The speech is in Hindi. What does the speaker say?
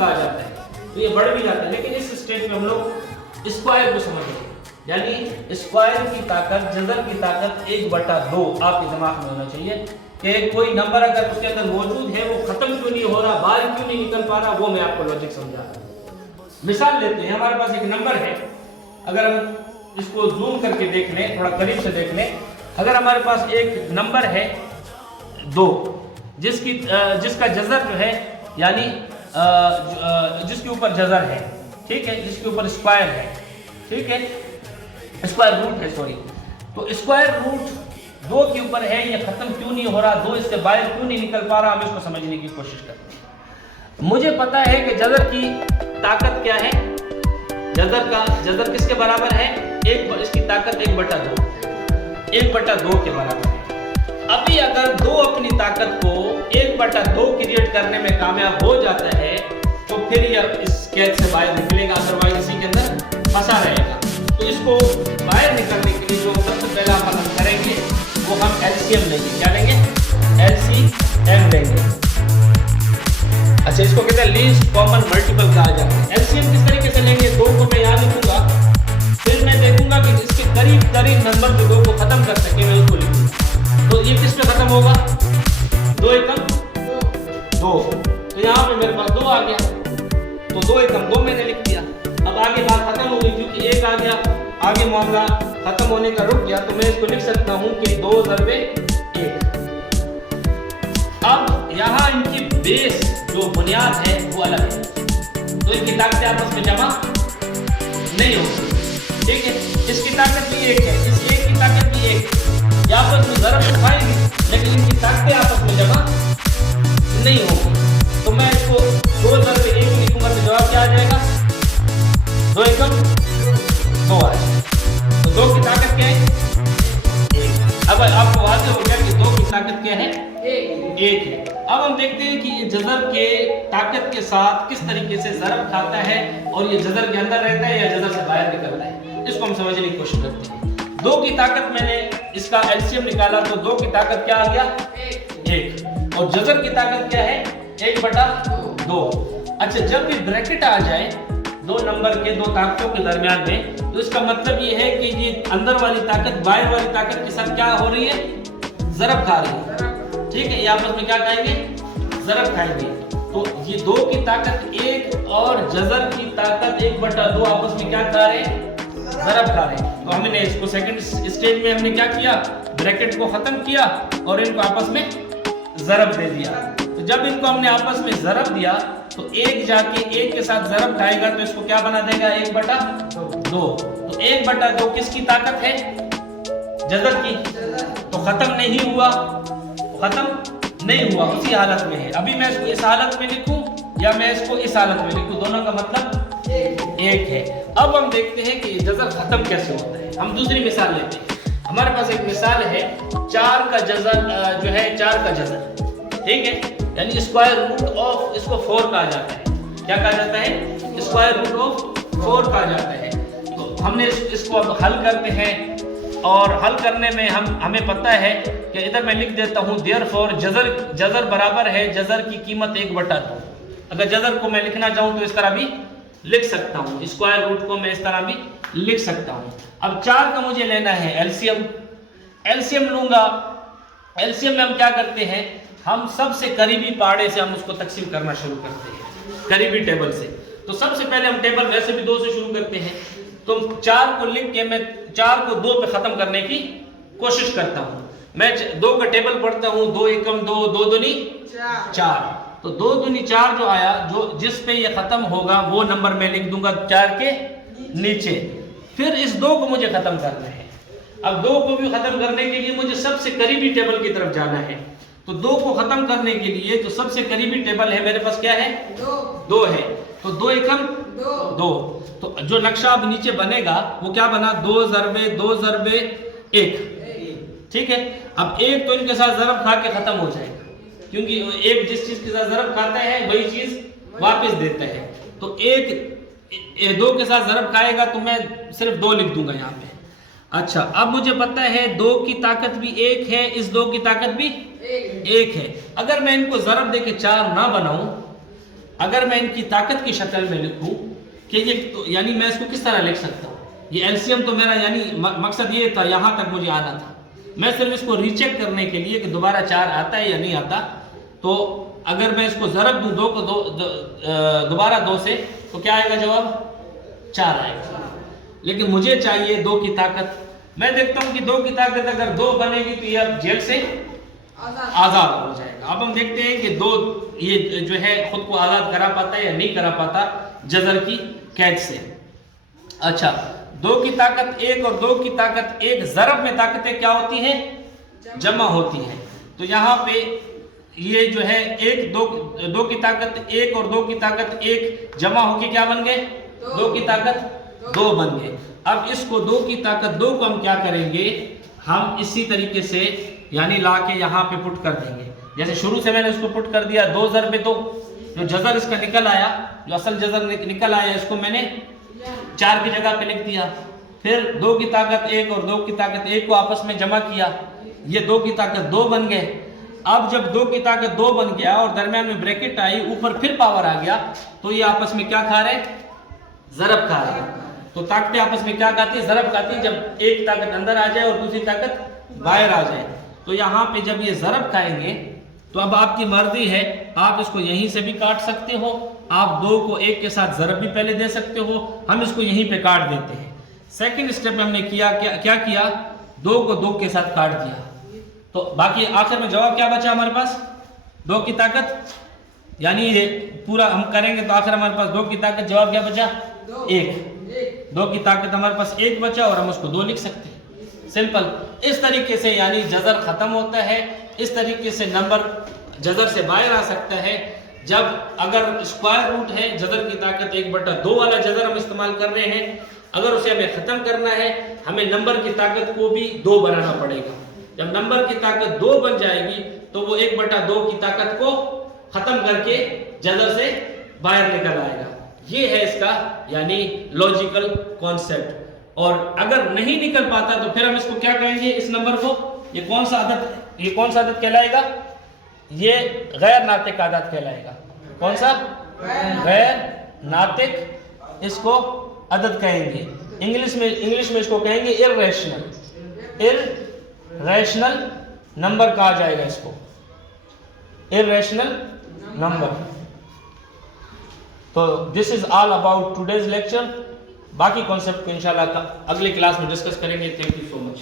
कहा जाता है, तो ये बढ़ भी जाता है। लेकिन इस स्टेज में हम लोग स्क्वायर को समझ रहे हैं, यानी स्क्वायर की ताकत, जज़र की ताकत 1/2 आपके दिमाग में होना चाहिए कि कोई नंबर अगर उसके अंदर मौजूद है वो खत्म क्यों नहीं हो रहा, बाहर क्यों नहीं निकल पा रहा, वो मैं आपको लॉजिक समझा रहा हूं। मिसाल लेते हैं, हमारे पास एक नंबर है, अगर हम इसको जूम करके देख लें, थोड़ा करीब से देख लें, अगर हमारे पास एक नंबर है 2 जिसका जज़र जो है यानी जिसके ऊपर जज़र है, ठीक है, जिसके ऊपर स्क्वायर है, ठीक है, स्क्वायर रूट है, सॉरी, तो स्क्वायर रूट 2 के ऊपर है, ये खत्म क्यों नहीं हो रहा, 2 इससे बाहर क्यों नहीं निकल पा रहा, हम इसको समझने की कोशिश करते हैं। मुझे पता है कि जज़र की ताकत क्या है, जज़र किसके बराबर है, इसकी ताकत 1/2 के बराबर है। अभी अगर 2 अपनी ताकत को 1/2 क्रिएट करने में कामयाब हो जाता है तो फिर यह इस कैद से बाहर निकलेगा, अदरवाइज इसी के अंदर फंसा रहेगा। तो इसको बाहर निकलने के लिए जो सबसे पहला हम करेंगे वो हम एलसीएम लेंगे। क्या लेंगे? एलसीएम लेंगे। अच्छा, इसको कहते हैं लीस्ट कॉमन मल्टीपल कहा जाता है। एलसीएम किस तरीके से लेंगे, 2 को मैं यहाँ लिखूंगा, फिर मैं देखूंगा कि इसके करीब नंबर जो 2 को खत्म कर सके मैं उसको लिखूंगा। तो ये किस पे खत्म होगा, 2 एकम 2, तो यहाँ पे मेरे पास 2 आ गया, तो 2 एकम 2 मैंने लिख दिया। अब आगे बात खत्म हो गई क्योंकि 1 आ गया, आगे मामला खत्म होने का रुक गया, तो मैं इसको लिख सकता हूँ कि 2 × 1। अब यहाँ इनकी बेस जो बुनियाद है वो अलग है, तो इनकी ताकतें आपस में जमा नहीं होगी, ठीक है। इसकी ताकत भी 1 है, इस 1 की ताकत भी 1 है, ये आपस में ज़रब तो खाएंगे लेकिन इनकी ताकतें आपस में जमा नहीं होगी। तो मैं इसको 2 × 1 लिखूंगा तो जवाब क्या आ जाएगा, 2 एकम 2 आ जाएगा। तो 2 की ताकत क्या है, 1। अब आपको वाज़ेह हो गया कि 2 की ताकत क्या है, 1 है। अब हम देखते हैं कि जज़र के ताकत के साथ किस तरीके से ज़रब खाता है और ये जज़र के अंदर रहता है या जज़र से बाहर निकलता है, इसको हम समझने की कोशिश करते हैं। 2 की ताकत मैंने इसका एलसीएम निकाला तो 2 की ताकत क्या आ गया, 1, और जज़र की ताकत क्या है, 1/2। अच्छा, जब भी ब्रैकेट आ जाए 2 नंबर के 2 ताकतों के दरमियान में, तो इसका मतलब ये है कि ये अंदर वाली ताकत बाहर वाली ताकत के साथ क्या हो रही है, ज़रब खा रही है, ठीक है। ये आपस में क्या खाएंगे, ज़रब खाएंगे। तो ये 2 की ताकत 1 और जज़र की ताकत 1/2 आपस में क्या खा रहे हैं, ज़रब खा रहे हैं। तो हमने इसको सेकंड स्टेज में हमने क्या किया, ब्रैकेट को खत्म किया और इनको आपस में ज़रब दे दिया। तो जब इनको हमने आपस में ज़रब दिया तो 1 जाके 1 के साथ ज़रब खाएगा तो इसको क्या बना देगा, 1/2। तो 1/2 किसकी ताकत है, जज़र की, तो खत्म नहीं हुआ, खत्म नहीं हुआ, उसी हालत में है। अभी मैं इसको इस हालत में लिखूं या मैं इसको इस हालत में लिखूं, दोनों का मतलब 1 है। अब हम देखते हैं कि जज़र खत्म कैसे होता है। हम दूसरी मिसाल लेते हैं। हमारे पास एक मिसाल है 4 का जज़र जो है 4 का जज़र, ठीक है, यानी स्क्वायर रूट ऑफ, इसको 4 कहा जाता है। क्या कहा जाता है, स्क्वायर रूट ऑफ 4 कहा जाता है। तो हमने इसको अब हल करते हैं और हल करने में हमें पता है कि इधर मैं लिख देता हूँ देयरफॉर जज़र बराबर है जज़र की कीमत 1/2। अगर जज़र को मैं लिखना चाहूँ तो इस तरह भी लिख सकता हूँ, स्क्वायर रूट को मैं इस तरह भी लिख सकता हूँ। अब 4 का मुझे लेना है एलसीएम लूंगा। एलसीएम में हम क्या करते हैं, हम सबसे करीबी पाड़े से हम उसको तकसीम करना शुरू करते हैं, करीबी टेबल से। तो सबसे पहले हम टेबल वैसे भी 2 से शुरू करते हैं, तो 4 को लिख के मैं 4 को 2 पे खत्म करने की कोशिश करता हूँ। मैं 2 का टेबल पढ़ता हूँ, 2 एकम 2, 2 दूनी 4, तो 2 दूनी 4 जो आया, जो जिस पे ये खत्म होगा वो नंबर मैं लिख दूंगा 4 के नीचे। फिर इस 2 को मुझे खत्म करना है। अब 2 को भी खत्म करने के लिए मुझे सबसे करीबी टेबल की तरफ जाना है। तो 2 को खत्म करने के लिए जो सबसे करीबी टेबल है मेरे पास क्या है, 2 है। तो 2 एकम 2, तो जो नक्शा अब नीचे बनेगा वो क्या बना, 2 × 2 × 1, ठीक है। अब 1 तो इनके साथ ज़रब खा के खत्म हो जाएगा, क्योंकि 1 जिस चीज के साथ ज़रब खाता है वही चीज वापस देता है। तो 1 2 के साथ ज़रब खाएगा तो मैं सिर्फ 2 लिख दूंगा यहाँ पे। अच्छा, अब मुझे पता है 2 की ताकत भी 1 है, इस 2 की ताकत भी 1 है। अगर मैं इनको ज़रब देके 4 ना बनाऊं, अगर मैं इनकी ताकत की शक्ल में लिखूं कि ये तो यानी मैं इसको किस तरह लिख सकता हूँ, ये एलसीएम तो मेरा यानी मकसद ये था, यहाँ तक मुझे आना था। मैं सिर्फ इसको रीचेक करने के लिए कि दोबारा 4 आता है या नहीं आता, तो अगर मैं इसको ज़रब दूँ 2 को दोबारा 2 से, तो क्या आएगा जवाब? 4 आएगा। लेकिन मुझे चाहिए 2 की ताकत। मैं देखता हूँ कि 2 की ताकत अगर 2 बनेगी तो ये अब जेल से आज़ाद हो जाएगा। अब हम देखते हैं कि 2 ये जो है खुद को आज़ाद करा पाता है या नहीं करा पाता जज़र की कैद से। अच्छा, 2 की ताकत 1 और 2 की ताकत 1, ज़रब में ताकतें क्या होती हैं? जमा होती हैं। तो यहाँ पे ये जो है 2 की ताकत 1 और 2 की ताकत 1 जमा होके क्या बन गए? 2 की ताकत 2 बन गए। अब इसको 2 की ताकत 2 को हम क्या करेंगे, हम इसी तरीके से यानी ला के यहाँ पे पुट कर देंगे। जैसे शुरू से मैंने इसको पुट कर दिया 2 ज़र पे 2, जो जज़र इसका निकल आया, जो असल जज़र निकल आया, इसको मैंने 4 की जगह पे लिख दिया। फिर 2 की ताकत 1 और 2 की ताकत 1 को आपस में जमा किया, ये 2 की ताकत 2 बन गए। अब जब 2 की ताकत 2 बन गया और दरमियान में ब्रैकेट आई, ऊपर फिर पावर आ गया, तो ये आपस में क्या खा रहे? ज़रब खा रहे। तो ताकतें आपस में क्या खाती है? ज़रब खाती है। जब एक ताकत अंदर आ जाए और दूसरी ताकत बाहर आ जाए, तो यहाँ पे जब ये ज़रब खाएंगे तो अब आपकी मर्जी है, आप इसको यहीं से भी काट सकते हो, आप 2 को 1 के साथ ज़रब भी पहले दे सकते हो, हम इसको यहीं पे काट देते हैं। सेकंड स्टेप में हमने किया क्या किया? 2 को 2 के साथ काट दिया, तो बाकी आखिर में जवाब क्या बचा हमारे पास? 2 की ताकत, यानी ये पूरा हम करेंगे तो आखिर हमारे पास 2 की ताकत, जवाब क्या बचा? 1। 2 की ताकत हमारे पास 1 बचा और हम उसको 2 लिख सकते हैं। सिंपल। इस तरीके से यानी जज़र ख़त्म होता है, इस तरीके से नंबर जज़र से बाहर आ सकता है। जब अगर स्क्वायर रूट है, जज़र की ताकत 1/2 वाला जज़र हम इस्तेमाल कर रहे हैं, अगर उसे हमें ख़त्म करना है, हमें नंबर की ताकत को भी 2 बनाना पड़ेगा। जब नंबर की ताकत 2 बन जाएगी तो वो 1/2 की ताकत को ख़त्म करके जज़र से बाहर निकल आएगा। ये है इसका यानी लॉजिकल कॉन्सेप्ट। और अगर नहीं निकल पाता तो फिर हम इसको क्या कहेंगे? इस नंबर को, ये कौन सा अदद कहलाएगा? ये गैर नातिक अदद कहलाएगा। कौन सा? गैर नातिक इसको अदद कहेंगे। इंग्लिश में इसको कहेंगे इर्रेशनल नंबर कहा जाएगा इसको, इर्रेशनल नंबर। तो this is all about today's lecture. बाकी कॉन्सेप्ट को इंशाल्लाह अगले क्लास में डिस्कस करेंगे। Thank you so much.